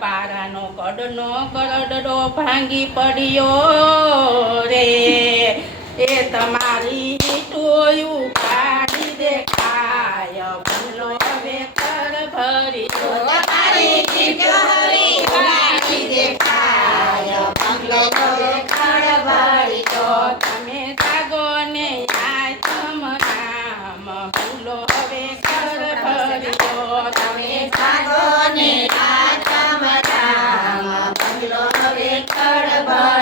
પારાનો કડનો કરડડો ભાંગી પડ્યો રે. એ તમારી ટોયું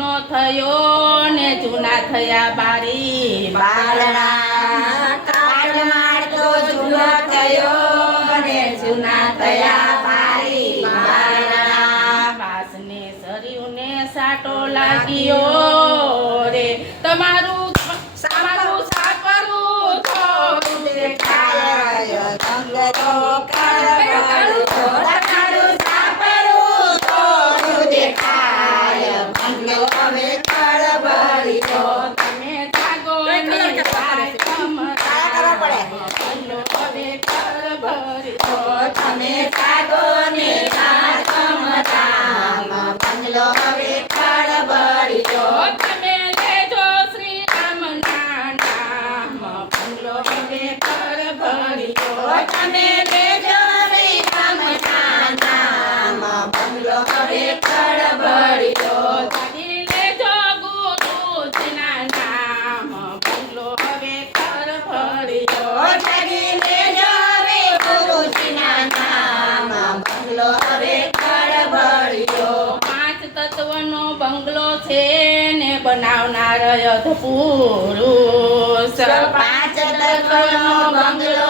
જૂનો થયો ને જૂના થયા બારી. બારણા કાળ થયો ને જૂના થયા બારી. બારણા વાસને શરીરને સાટો લાગ્યો બનાવનાર પૂરું પાંચ તત્વનો બંગલો